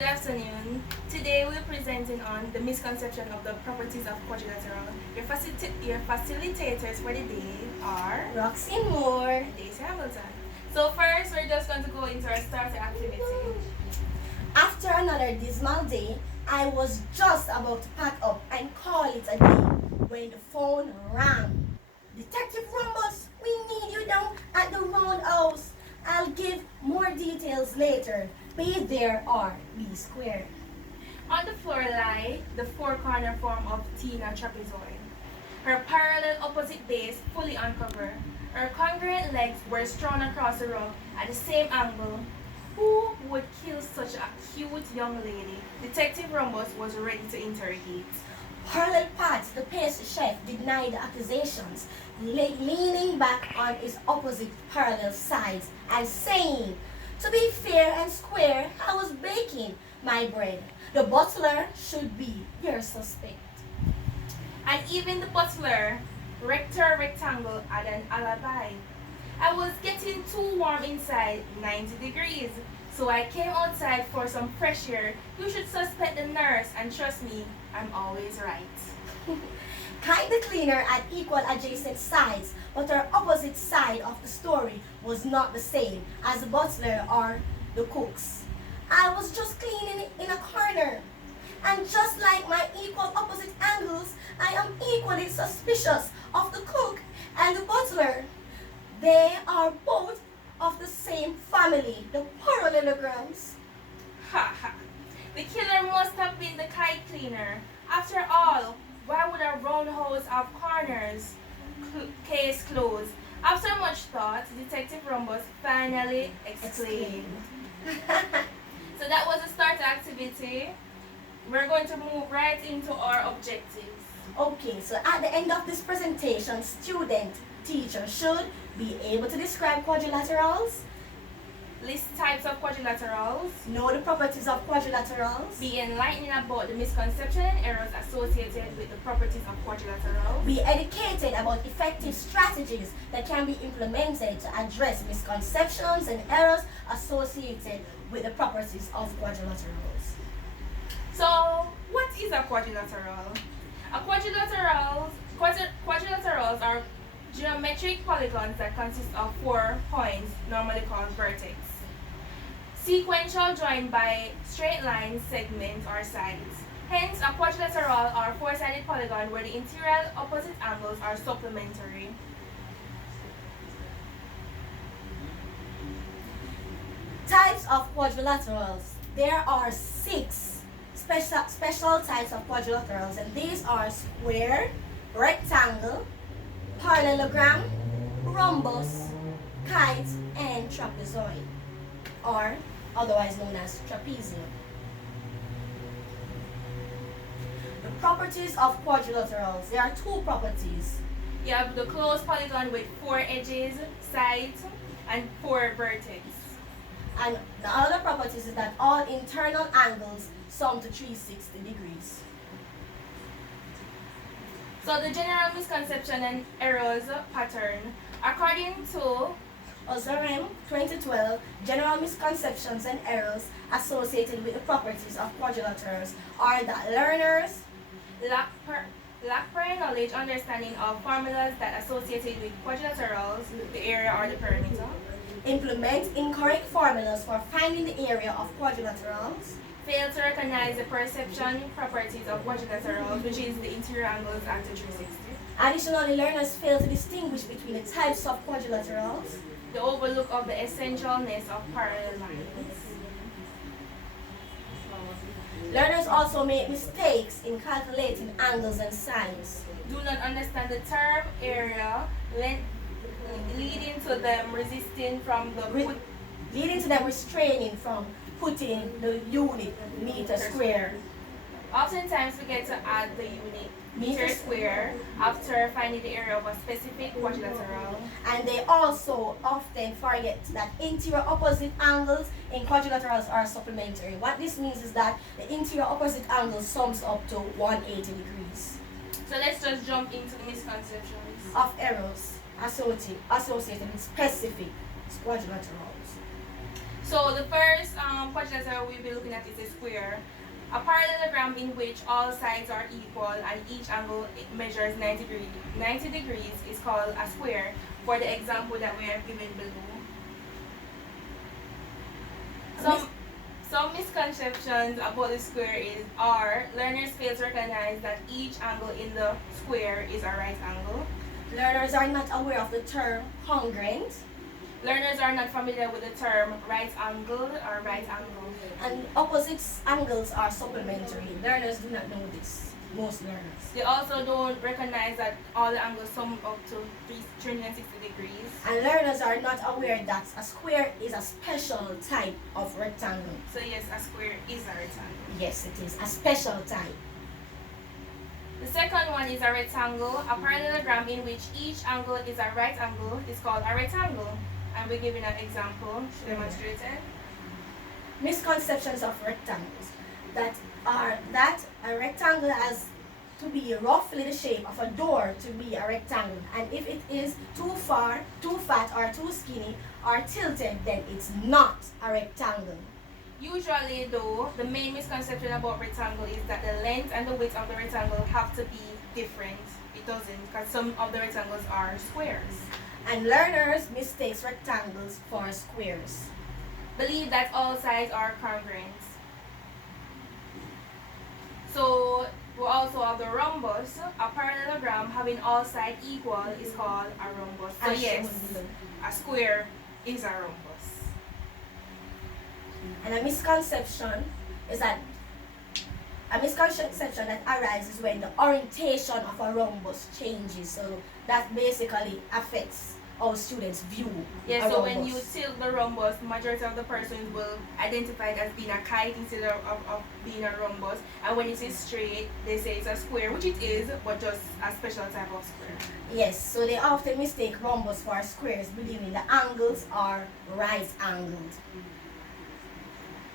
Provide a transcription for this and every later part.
Good afternoon. Today we're presenting on the misconception of the properties of quadrilateral. Your facilitators for the day are Roxcian Moore. Dasia. So first, we're just going to go into our starter activity. After another dismal day, I was just about to pack up and call it a day when the phone rang. Detective Rumbus, we need you down at the roundhouse. I'll give more details later. Be there or be square. On the floor lie the four-corner form of Tina trapezoid. Her parallel opposite base fully uncovered. Her congruent legs were strewn across the rug at the same angle. Who would kill such a cute young lady? Detective Rumbus was ready to interrogate. Parallel paths, the pastry chef denied the accusations, leaning back on his opposite parallel sides and saying, "To be fair and square, I was baking my bread. The butler should be your suspect." And even the butler, rectangle, had an alibi. I was getting too warm inside, 90 degrees. So I came outside for some fresh air. You should suspect the nurse, and trust me, I'm always right. Kite the cleaner at equal adjacent sides, but her opposite side of the story was not the same as the butler or the cook's. I was just cleaning in a corner. And just like my equal opposite angles, I am equally suspicious of the cook and the butler. They are both of the same family, the parallelograms. Ha ha. The killer must have been the kite cleaner. After all, why would a roundhouse have corners? Case closed. After much thought, Detective Rumbus finally exclaimed. So that was the starter activity. We're going to move right into our objectives. Okay, so at the end of this presentation, teacher should be able to describe quadrilaterals, List types of quadrilaterals, know the properties of quadrilaterals, be enlightening about the misconception and errors associated with the properties of quadrilaterals, be educated about effective strategies that can be implemented to address misconceptions and errors associated with the properties of quadrilaterals. So, what is a quadrilateral? Quadrilaterals are geometric polygons that consist of 4 points, normally called vertex. Sequential joined by straight lines, segments, or sides. Hence, a quadrilateral or 4-sided polygon where the interior opposite angles are supplementary. Types of quadrilaterals. There are 6 special types of quadrilaterals, and these are square, rectangle, parallelogram, rhombus, kite, and trapezoid, or otherwise known as trapezium. The properties of quadrilaterals. There are 2 properties. You have the closed polygon with 4 edges, sides, and 4 vertex. And the other properties is that all internal angles sum to 360 degrees. So the general misconception and errors pattern, according to Ozarem 2012, general misconceptions and errors associated with the properties of quadrilaterals are that learners lack prior knowledge, understanding of formulas that associated with quadrilaterals, the area or the perimeter, implement incorrect formulas for finding the area of quadrilaterals, fail to recognize the perception properties of quadrilaterals, which is the interior angles at the 360. Additionally, learners fail to distinguish between the types of quadrilaterals, The overlook of the essentialness of parallel lines. learners also make mistakes in calculating angles and sides, Do not understand the term area, leading to them restraining from putting the unit meter square. Oftentimes we get to add the unit meter square after finding the area of a specific quadrilateral. And they also often forget that interior opposite angles in quadrilaterals are supplementary. What this means is that the interior opposite angle sums up to 180 degrees. So let's just jump into the misconceptions Of errors associated with specific quadrilaterals. So the first quadrilateral we'll be looking at is a square. A parallelogram in which all sides are equal and each angle measures 90 degrees is called a square, for the example that we have given below. Some misconceptions about the square are learners fail to recognize that each angle in the square is a right angle. Learners are not aware of the term congruent. Learners are not familiar with the term right angle or right angle. And opposite angles are supplementary. Learners do not know this, most learners. They also don't recognize that all the angles sum up to 360 degrees. And learners are not aware that a square is a special type of rectangle. So yes, a square is a rectangle. Yes, it is a special type. The second one is a rectangle. A parallelogram in which each angle is a right angle is called a rectangle. And we're giving an example demonstrated. Misconceptions of rectangles that a rectangle has to be roughly the shape of a door to be a rectangle, and if it is too far, too fat, or too skinny or tilted, then it's not a rectangle. Usually though, the main misconception about rectangle is that the length and the width of the rectangle have to be different. It doesn't, because some of the rectangles are squares. And learners mistake rectangles for squares. Believe that all sides are congruent. So we also have the rhombus. A parallelogram having all sides equal is called a rhombus. So yes, a square is a rhombus. And a misconception that arises when the orientation of a rhombus changes. So that basically affects how students view yes, a so rhombus. when you tilt the rhombus, majority of the persons will identify it as being a kite instead of being a rhombus. And when it is straight, they say it's a square, which it is, but just a special type of square. Yes, so they often mistake rhombus for squares, believing the angles are right angled.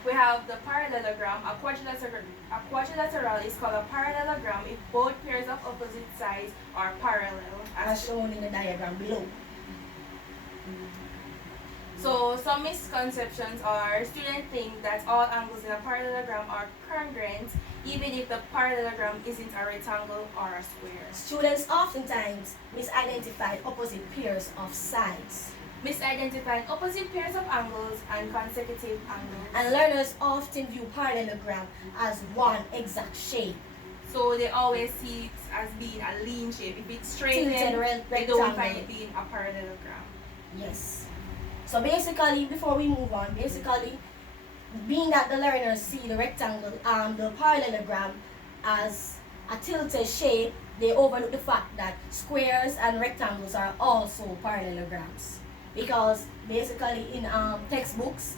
We have the parallelogram. A quadrilateral is called a parallelogram if both pairs of opposite sides are parallel, As shown in the diagram below. So some misconceptions are students think that all angles in a parallelogram are congruent even if the parallelogram isn't a rectangle or a square. Students oftentimes misidentify opposite pairs of sides. Misidentifying opposite pairs of angles and consecutive angles. And learners often view parallelogram as one exact shape. So they always see it as being a lean shape. If it's straight, they don't find it being a parallelogram. Yes. So basically, before we move on, being that the learners see the rectangle and the parallelogram as a tilted shape, they overlook the fact that squares and rectangles are also parallelograms. Because basically in textbooks,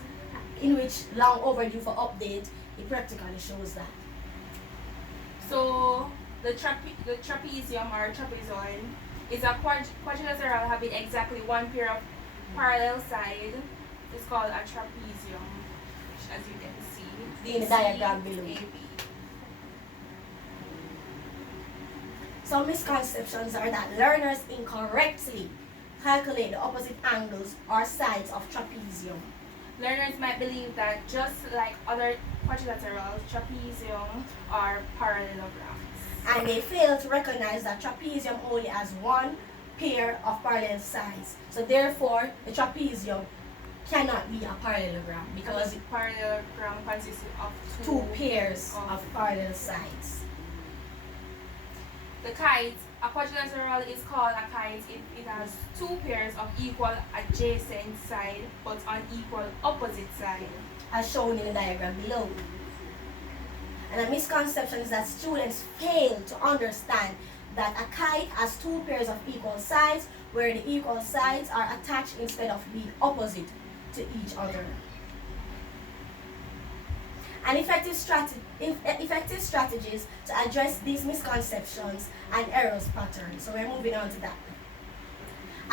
in which long overdue for update, it practically shows that. So the trapezium or trapezoid is a quadrilateral having exactly one pair of parallel sides. It's called a trapezium, which as you can see in the diagram below. Some misconceptions are that learners incorrectly calculate the opposite angles or sides of trapezium. Learners might believe that just like other quadrilaterals, trapezium are parallelograms. And they fail to recognize that trapezium only has one pair of parallel sides. So therefore, the trapezium cannot be a parallelogram because the parallelogram consists of two pairs of parallel sides. The kite, a quadrilateral is called a kite if it has two pairs of equal adjacent side but unequal opposite side. As shown in the diagram below. And a misconception is that students fail to understand that a kite has two pairs of equal sides where the equal sides are attached instead of being opposite to each other. And effective strategies to address these misconceptions and errors patterns. So we're moving on to that.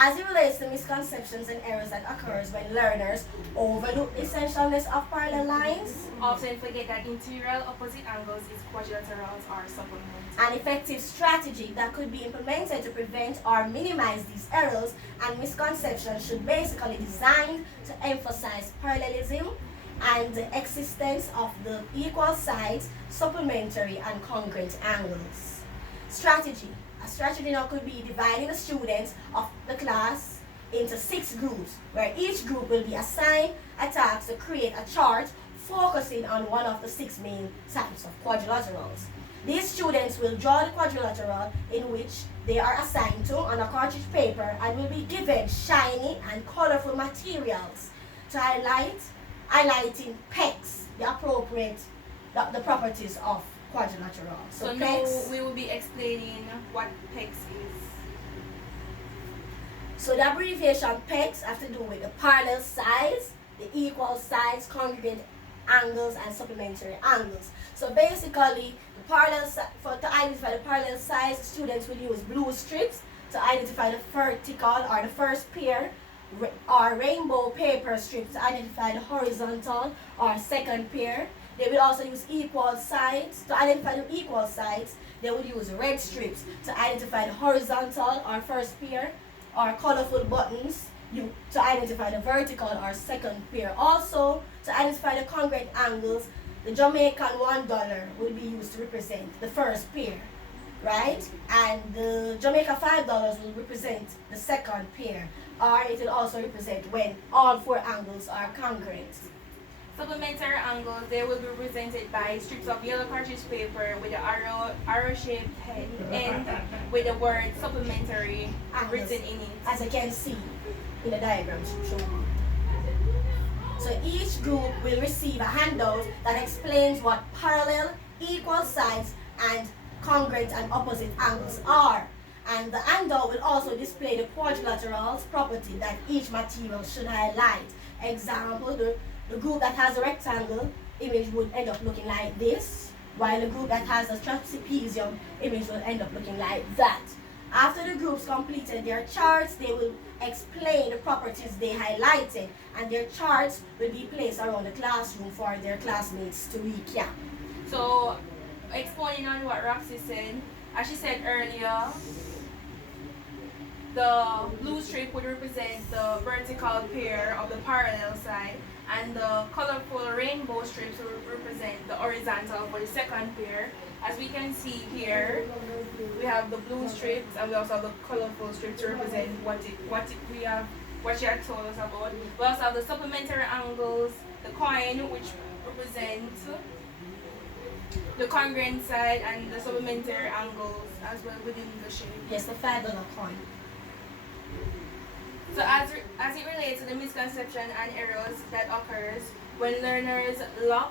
as it relates to misconceptions and errors that occurs when learners overlook the essentialness of parallel lines, Often forget that interior opposite angles is quadrilaterals or supplements. an effective strategy that could be implemented to prevent or minimize these errors and misconceptions should basically be designed to emphasize parallelism and the existence of the equal sides, supplementary and congruent angles. Strategy. A strategy now could be dividing the students of the class into 6 groups, where each group will be assigned a task to create a chart focusing on one of the 6 main types of quadrilaterals. These students will draw the quadrilateral in which they are assigned to on a cartridge paper and will be given shiny and colorful materials to highlighting pecs, the appropriate, the properties of quadrilateral. So now we will be explaining what PEX is. So the abbreviation PEX have to do with the parallel sides, the equal sides, congruent angles, and supplementary angles. So basically, to identify the parallel sides, students will use blue strips to identify the vertical or the first pair, or rainbow paper strips to identify the horizontal or second pair. They will also use equal sides. To identify the equal sides, they will use red strips to identify the horizontal or first pair, or colorful buttons to identify the vertical or second pair. Also, to identify the congruent angles, the Jamaican $1 will be used to represent the first pair, right? And the Jamaica $5 will represent the second pair, or it will also represent when all 4 angles are congruent. Supplementary angles, they will be represented by strips of yellow cartridge paper with the arrow-shaped end with the word supplementary written in it. As you can see in the diagram shown. So each group will receive a handout that explains what parallel, equal sides, and congruent and opposite angles are. And the handout will also display the quadrilaterals property that each material should highlight. Example, the group that has a rectangle image would end up looking like this, while the group that has a trapezium image will end up looking like that. After the groups completed their charts, they will explain the properties they highlighted, and their charts will be placed around the classroom for their classmates to recap. So, expounding on what Roxy said, as she said earlier, the blue strip would represent the vertical pair of the parallel side, and the colorful rainbow strips will represent the horizontal for the second pair. As we can see here, we have the blue strips and we also have the colorful strips to represent what she had told us about. We also have the supplementary angles, the coin, which represents the congruent side, and the supplementary angles as well within the shape. Yes, the $5 coin. So as it relates to the misconception and errors that occurs when learners lack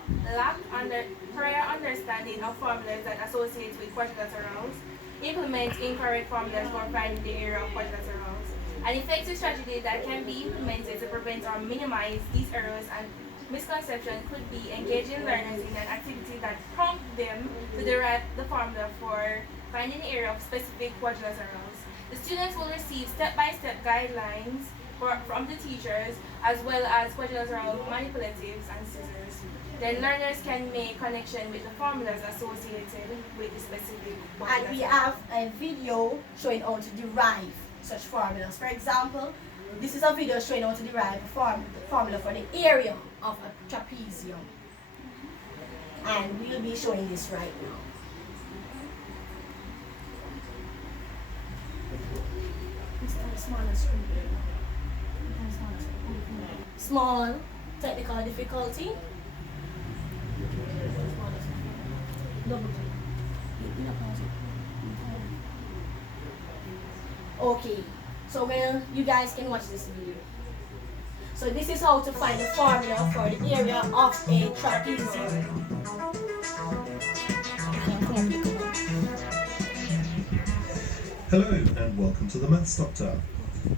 prior understanding of formulas that associate with quadrilaterals, implement incorrect formulas for finding the area of quadrilaterals. An effective strategy that can be implemented to prevent or minimize these errors and misconceptions could be engaging learners in an activity that prompts them to derive the formula for finding the area of specific quadrilaterals. The students will receive step-by-step guidelines from the teachers, as well as quadrilateral manipulatives and scissors. Then learners can make connection with the formulas associated with the specific quadrilateral. And we have a video showing how to derive such formulas. For example, this is a video showing how to derive the formula for the area of a trapezium. And we'll be showing this right now. Small technical difficulty. Okay, so you guys can watch this video. So this is how to find the formula for the area of a trapezium. Hello and welcome to the Maths Doctor.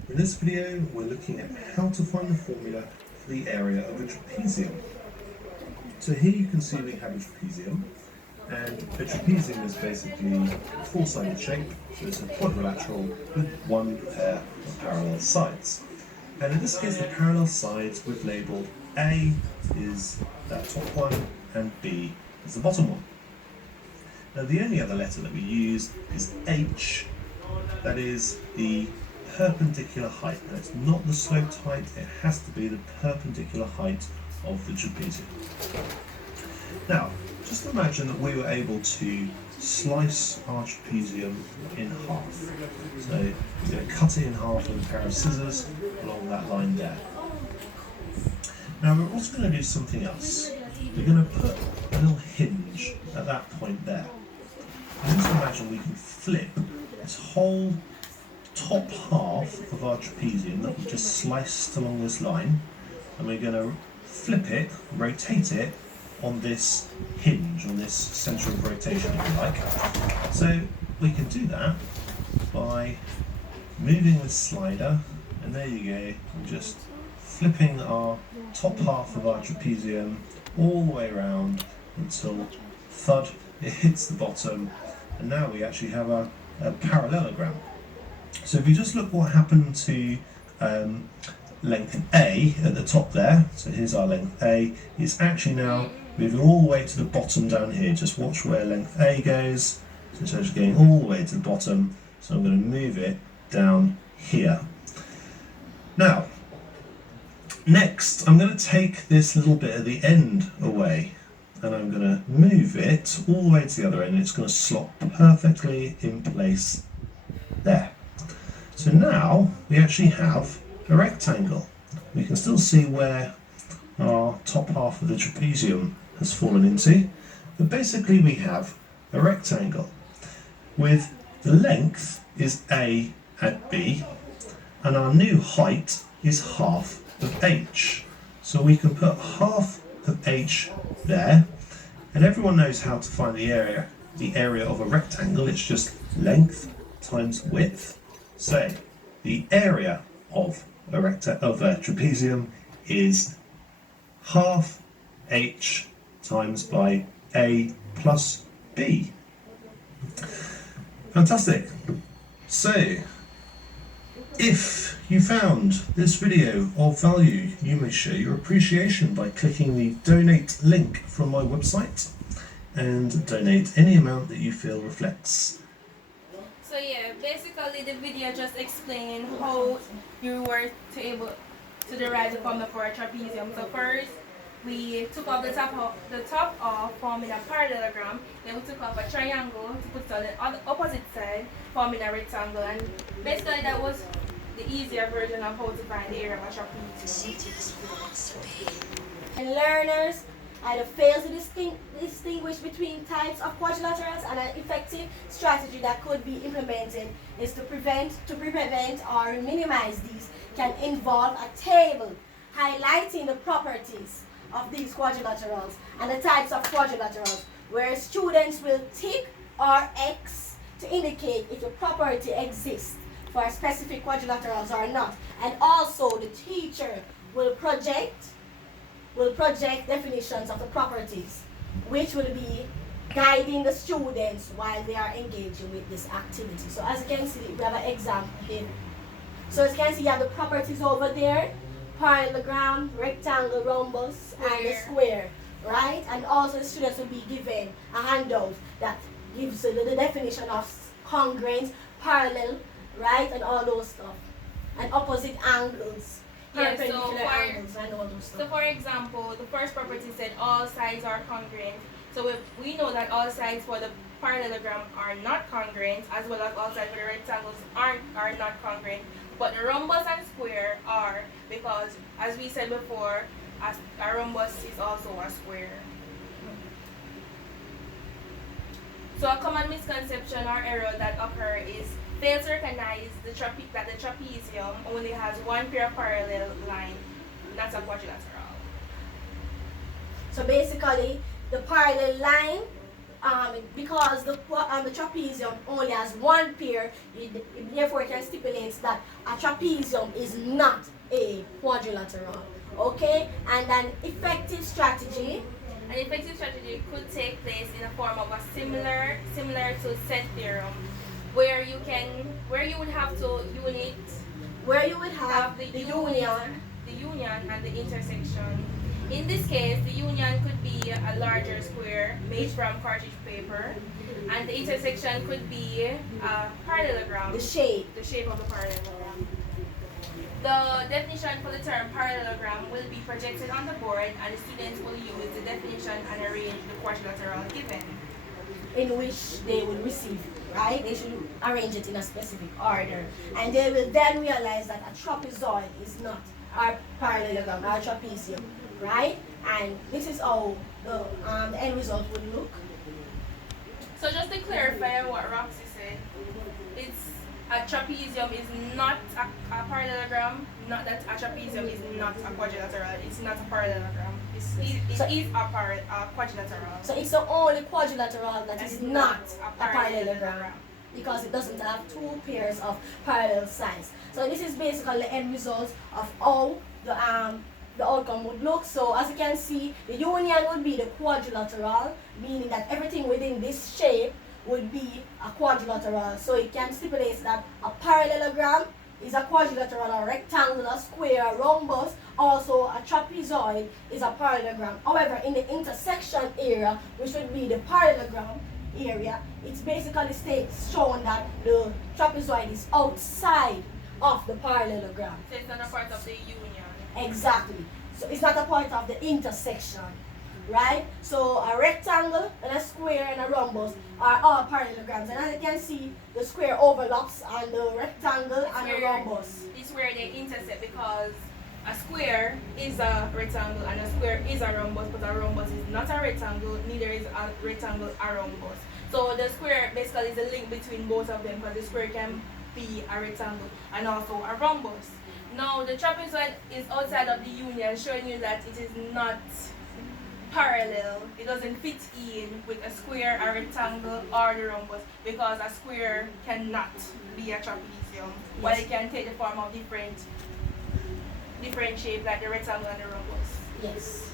In this video we're looking at how to find the formula for the area of a trapezium. So here you can see we have a trapezium, And a trapezium is basically a four-sided shape, so it's a quadrilateral with one pair of parallel sides. And in this case, the parallel sides we've labelled A is that top one and B is the bottom one. Now the only other letter that we use is H, that is the perpendicular height. Now it's not the sloped height, it has to be the perpendicular height of the trapezium. Now, just imagine that we were able to slice our trapezium in half. So we're going to cut it in half with a pair of scissors along that line there. Now we're also going to do something else. We're going to put a little hinge at that point there. And just imagine we can flip this whole top half of our trapezium that we just sliced along this line, and we're going to flip it, rotate it on this hinge, on this centre of rotation if you like. So we can do that by moving this slider, and there you go, I'm just flipping our top half of our trapezium all the way around until thud, it hits the bottom, and now we actually have a parallelogram. So if you just look what happened to length A at the top there, so here's our length A, it's actually now moving all the way to the bottom down here. Just watch where length A goes, so it's actually going all the way to the bottom, so I'm going to move it down here. Now, next I'm going to take this little bit at the end away, and I'm going to move it all the way to the other end, and it's going to slot perfectly in place there. So now we actually have a rectangle. We can still see where our top half of the trapezium has fallen into, but basically we have a rectangle with the length is A at B, and our new height is half of H. So we can put half of H there, and everyone knows how to find the area of a rectangle. It's just length times width. So the area of a trapezium is half H times by A plus B. Fantastic. So, if you found this video of value, you may show your appreciation by clicking the donate link from my website and donate any amount that you feel reflects. So yeah, basically the video just explaining how you were able to derive the formula for a trapezium. So first, we took off the top off, forming a parallelogram. Then we took off a triangle to put it on the opposite side, forming a rectangle. And basically that was the easier version of how to find the area of a trapezium. And learners either fail to distinguish between types of quadrilaterals, and an effective strategy that could be implemented is to prevent or minimize these can involve a table highlighting the properties of these quadrilaterals and the types of quadrilaterals, where students will tick or X to indicate if a property exists for specific quadrilaterals or not. And also the teacher will project definitions of the properties, which will be guiding the students while they are engaging with this activity. So as you can see, we have an example here. So as you can see, you have the properties over there: parallelogram, rectangle, rhombus, and the square, right? And also the students will be given a handout that gives the definition of congruent, parallel, right, and all those stuff, and opposite angles. Yeah, Angles and all those stuff. So for example, the first property said all sides are congruent. So we know that all sides for the parallelogram are not congruent, as well as all sides for the rectangles are not congruent. But the rhombus and square are, because as we said before, a rhombus is also a square. So a common misconception or error that occurs is fail to recognize that the trapezium only has one pair of parallel line. That's a quadrilateral. So basically, the parallel line, because the trapezium only has one pair, therefore it can stipulate that a trapezium is not a quadrilateral. Okay? And an effective strategy could take place in a form of a similar to set theorem, where you would have to unit where you would have have the union. the union and the intersection. In this case, the union could be a larger square made from cartridge paper, and the intersection could be a parallelogram, The shape. the shape of the parallelogram. The definition for the term parallelogram will be projected on the board, and the students will use the definition and arrange the quadrilateral given. In which they will receive, right? They should arrange it in a specific order. And they will then realize that a trapezoid is not a parallelogram, or trapezium, right? And this is how the end result would look. So just to clarify what Roxy said, it's a trapezium is not a parallelogram, not that a trapezium is not a quadrilateral, it's not a parallelogram. It is a quadrilateral. So it's the only quadrilateral that is not a parallelogram, because it doesn't have two pairs of parallel sides. So this is basically the end result of how the outcome would look. So as you can see, the union would be the quadrilateral, meaning that everything within this shape would be a quadrilateral. So it can stipulate that a parallelogram is a quadrilateral, a rectangle, a square, a rhombus. Also, a trapezoid is a parallelogram. However, in the intersection area, which would be the parallelogram area, it's basically shown that the trapezoid is outside of the parallelogram. So it's not a part of the union. Exactly. So it's not a part of the intersection, right? So a rectangle and a square and a rhombus are all parallelograms. And as you can see, the square overlaps on the rectangle and the rhombus. It's where they intersect, because a square is a rectangle and a square is a rhombus, but a rhombus is not a rectangle, neither is a rectangle a rhombus. So the square basically is the link between both of them, because the square can be a rectangle and also a rhombus. Now the trapezoid is outside of the union, showing you that it is not parallel. It doesn't fit in with a square, a rectangle, or the rhombus, because a square cannot be a trapezium, while it can take the form of different shapes like the rectangle and the rhombus. Yes.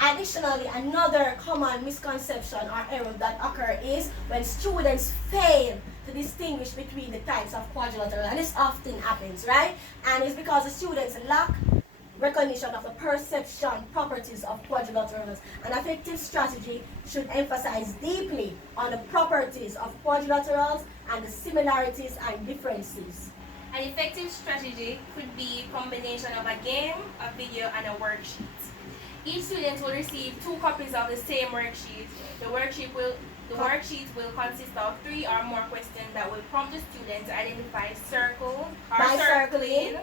Additionally, another common misconception or error that occur is when students fail to distinguish between the types of quadrilateral, and this often happens, right? And it's because the students lack recognition of the perception properties of quadrilaterals. An effective strategy should emphasize deeply on the properties of quadrilaterals and the similarities and differences. An effective strategy could be a combination of a game, a video, and a worksheet. Each student will receive 2 copies of the same worksheet. The worksheet will consist of 3 or more questions that will prompt the student to identify circling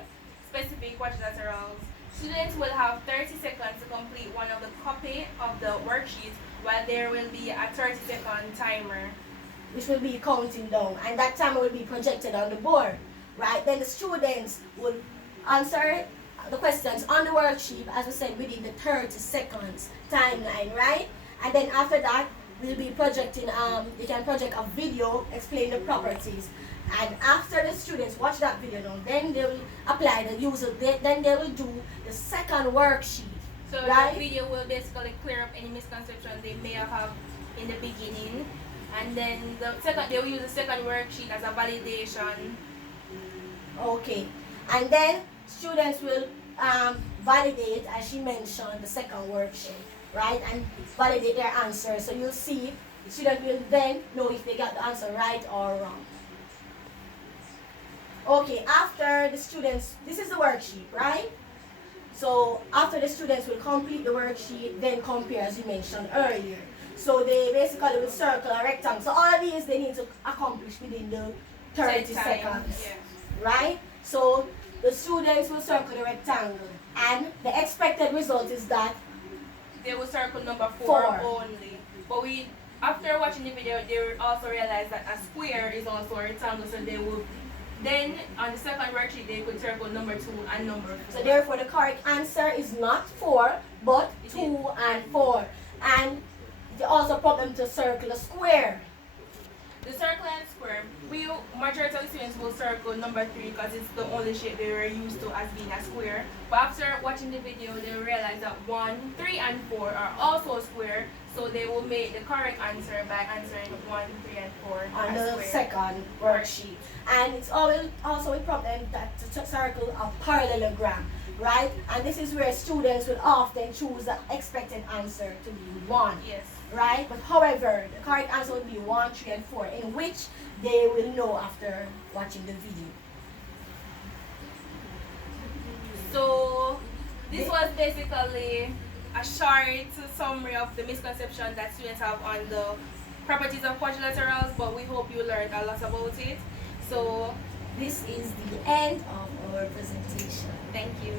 specific quadrilaterals. Students will have 30 seconds to complete one of the copy of the worksheet, while there will be a 30-second timer, which will be counting down, and that timer will be projected on the board, right? Then the students will answer the questions on the worksheet, as we said, within the 30 seconds timeline, right? And then after that, we'll be projecting, you can project a video explaining the properties. And after the students watch that video now, then they will apply the user, then they will do the second worksheet. So right? The video will basically clear up any misconception they may have in the beginning. And then they will use the second worksheet as a validation. Okay. And then students will validate, as she mentioned, the second worksheet, right? And validate their answer. So you'll see the student will then know if they got the answer right or wrong. Okay, after the students, this is the worksheet, right? So after the students will complete the worksheet, then compare, as you mentioned earlier. So they basically will circle a rectangle. So all of these they need to accomplish within the 30 seconds, right? So the students will circle the rectangle, and the expected result is that they will circle number 4 only. But after watching the video, they will also realize that a square is also a rectangle, so they will then on the second worksheet they could circle number 2 and number 4. So therefore the correct answer is not 4 but 2 and 4. And they also prompt them to circle a square. The circle and square, majority of the students will circle number 3 because it's the only shape they were used to as being a square. But after watching the video, they realize that 1, 3, and 4 are also square, so they will make the correct answer by answering 1, 3, and 4 on as the square. second worksheet. And it's also a problem that to circle a parallelogram, right? And this is where students will often choose the expected answer to be 1. Yes. Right? But however, the correct answer would be 1, 3, and 4, in which they will know after watching the video. So this was basically a short summary of the misconception that students have on the properties of quadrilaterals, but we hope you learned a lot about it. So This is the end of our presentation. thank you.